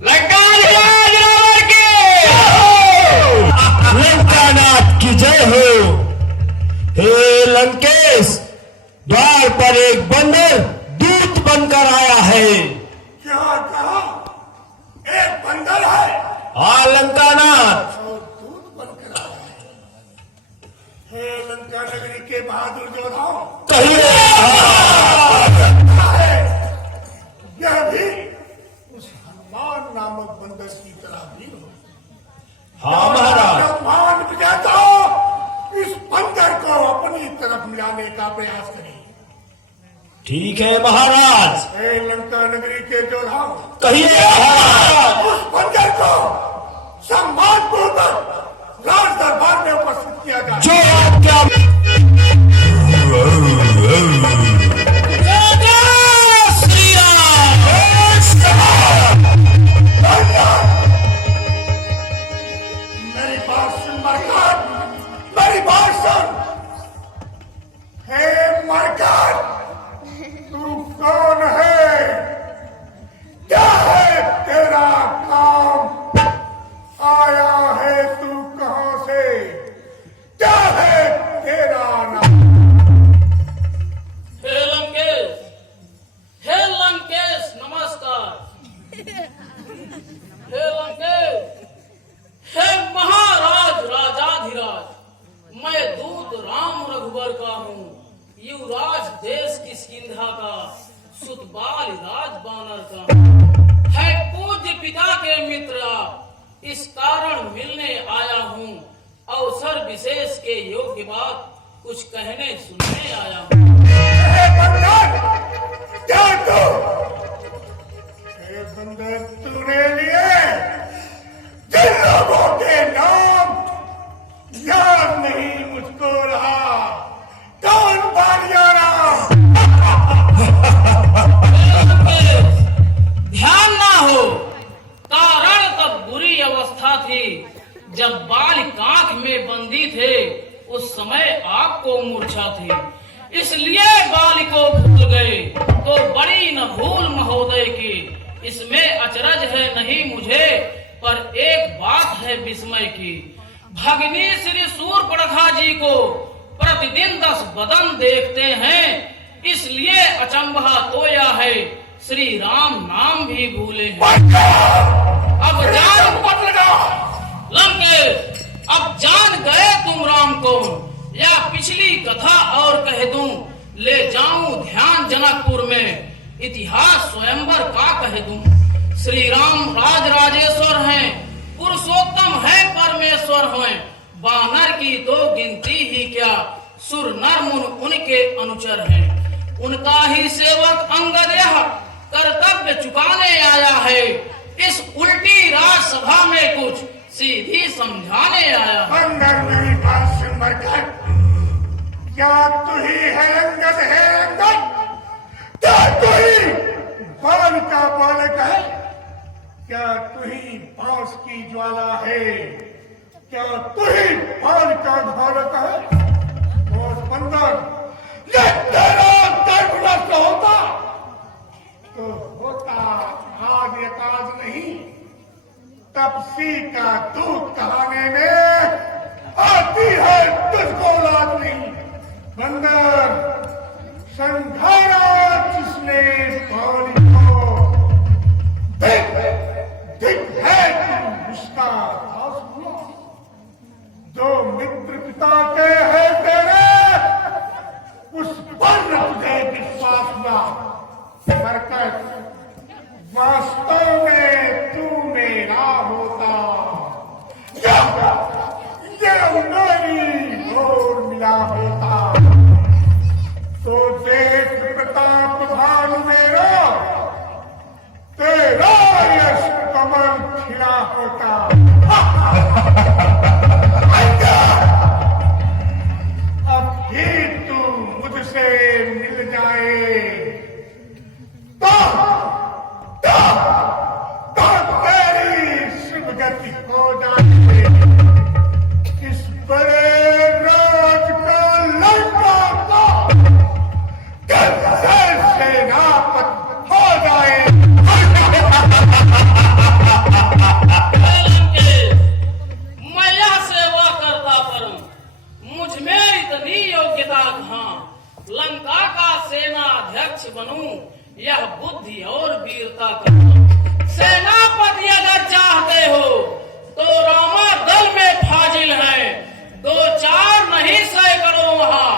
लंकाधिराज रावण की लंकानाथ की जय हो। हे लंकेश, द्वार पर एक बंदर दूत बनकर आया है। क्या कहा? एक बंदर है हाँ लंकानाथ। और दूध बनकर आया है। हे लंका नगरी के बहादुर योद्धाओं, कहिए। यह भी उस हनुमान नामक बंदर की तरह भी हो। हाँ महाराज। ब्रह्मांड विजेताओं, इस बंदर को अपनी तरफ मिलाने का प्रयास करें। ठीक है महाराज। हे लंका नगरी के योद्धाओं, कहिए महाराज। उस बंदर को सम्मान पूर्वक राज दरबार में उपस्थित किया जाए। जो आज्ञा। श्री राम। मेरी बात सुन मरकाट, मेरी बात सुन। हे मरकाट, तू कौन है? क्या है तेरा काम? आया है तू कहां से? क्या है तेरा नाम? हे लंकेश नमस्कार। हे लंकेश, हे महाराज राजाधिराज, मैं दूत राम रघुबर का हूँ, युवराज देश की सिंधा का, सुतबाल राज बानर का। है पूज्य पिता के मित्र आप, इस कारण मिलने आया हूँ। अवसर विशेष के योग्य बात कुछ कहने सुनने आया हूँ। हे बंदर, क्या तू? हे बंदर, तूने लिए जिन लोगों के नाम याद नहीं मुझको रहा, कौन बालिया नाम? ध्यान ना हो, कारण तब बुरी अवस्था थी जब बालिक आंख में बंदी थे। उस समय आपको मूर्छा थी, इसलिए बालिको भूल गए। तो बड़ी न भूल महोदय की, इसमें अचरज है नहीं मुझे, पर एक बात है विस्मय की। भगनी श्री सूर्पणखा जी को प्रतिदिन 10 बदन देखते हैं, इसलिए अचंभा तोया है, श्री राम नाम भी भूले हैं। अब जान मत लगा। लंकेश, अब जान गए तुम राम को, या पिछली कथा और कह दूं, ले जाऊं ध्यान जनकपुर में, इतिहास स्वयंवर का कह दूं। श्री राम राज राजेश्वर हैं, पुरुषोत्तम है परमेश्वर हैं, बानर की तो गिनती ही क्या, सुर नर मुन उनके अनुचर हैं। उनका ही सेवक अंगद यह कर्तव्य चुकाने आया है, इस उल्टी राजसभा में कुछ सीधी समझाने आया है। बंदर, मेरी बात सुन मरकट, क्या तू ही है अंगद? है अंगद? क्या तू ही बाल का बालक है? क्या तू ही बांस की ज्वाला है? क्या तू ही बाल का ढोलक है? और बंदर, ये तेरा दर्द नष्ट होता तो होता आज ये काज नहीं, तपसी का दूध कहाने में आती है तुझको औलाद नहीं। बंदर, संघारा जिसने बाली को, दिख है तू उसका खास हुआ। जो मित्र पिता के है तेरे, उस पर तुझे विश्वास हुआ। मरकर वास्तव में तू मेरा होता, ये मेरी और मिला होता, तो देख प्रताप भानु मेरा, तेरा यश कमल खिला होता। अब भी तू मुझसे मिल जाए तो तेरी शुभ गति हो जाए। इस बड़े राज का बुद्धि और वीरता करना। सेनापति अगर चाहते हो तो रामा दल में फाजिल है, 2-4 नहीं सैकड़ों वहां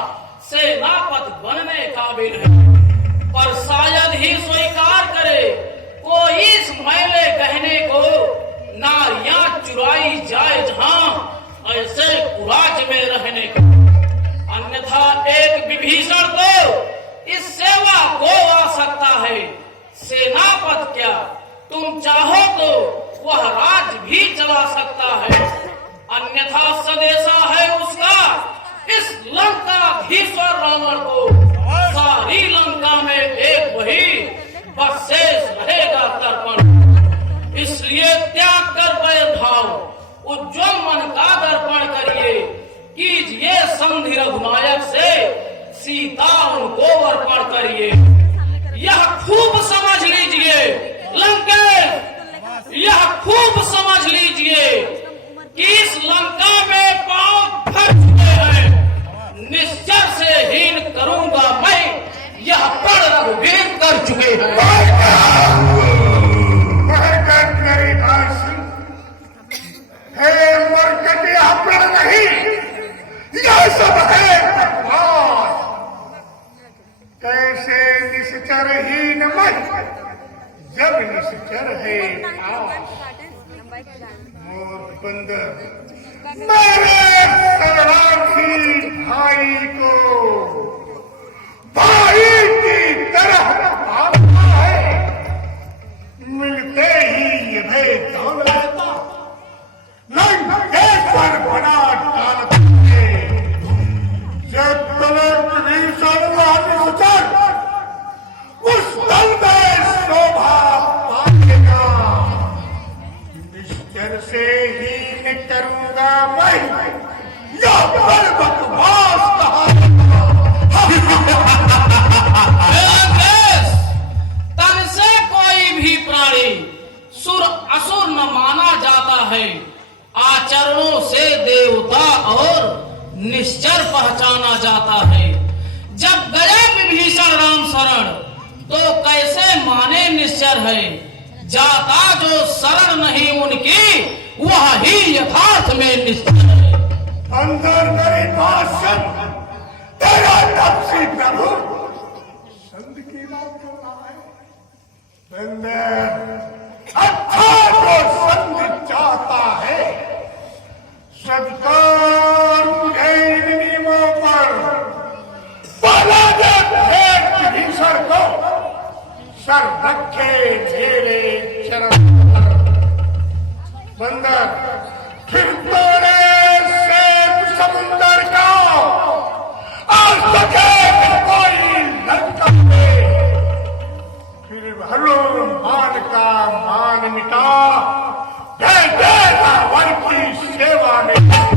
सेनापति बनने काबिल है। पर शायद ही स्वीकार करे कोई इस मैले गहने को नारियां चुराई जाए जहां ऐसे कुराज में रहने को। अन्यथा एक विभीषण तो इस सेवा को आ सकता है। सेनापति क्या, तुम चाहो तो वह राज भी चला सकता है। अन्यथा सदेशा है उसका इस लंकाधीश्वर रावण को। सारी लंका में एक वही बस शेष रहेगा तर्पण। इसलिए त्याग कर बैर भाव, उज्ज्वल मन का दर्पण करिए। कीजिए संधि रघुनायक से, सीता उनको अर्पण करिए। यह खूब समझ लीजिए लंकेश, यह खूब समझ लीजिए कि इस लंका में पांव भर चुके हैं। निश्चर से हीन करूंगा मैं, यह प्रण रघुवीर कर चुके हैं। मेरी बात सुन, हे मरकट, यह प्रण नहीं, यह सब है भगवान। कैसे निश्चर हीन मन, जब निश्चर है मोर बंदर मेरे शरणार्थी भाई को भाई की तरह भागता है। मिलते ही ये भेद दौड़ रहता, लंकेश्वर बना डालते। जब तलक विभीषण निश्चर उस दल में शोभा पाएगा, निश्चर से हीन करूंगा मैं, या बकवास तन से कोई भी प्राणी सुर असुर न माना जाता है। आचरणों से देवता और निश्चर पहचाना जाता है। जब गया विभीषण राम शरण तो कैसे माने निश्चर है। जाता जो शरण नहीं उनकी, वह ही यथार्थ में निश्चर है। अंदर मेरी बात सुन, तेरा तपसी प्रभु संत की बात कर रहा है। बंदर अच्छा जो संत चाहता है, सत्कार मुझे इन नियमों पर बना दे। विभीषण को सर रखे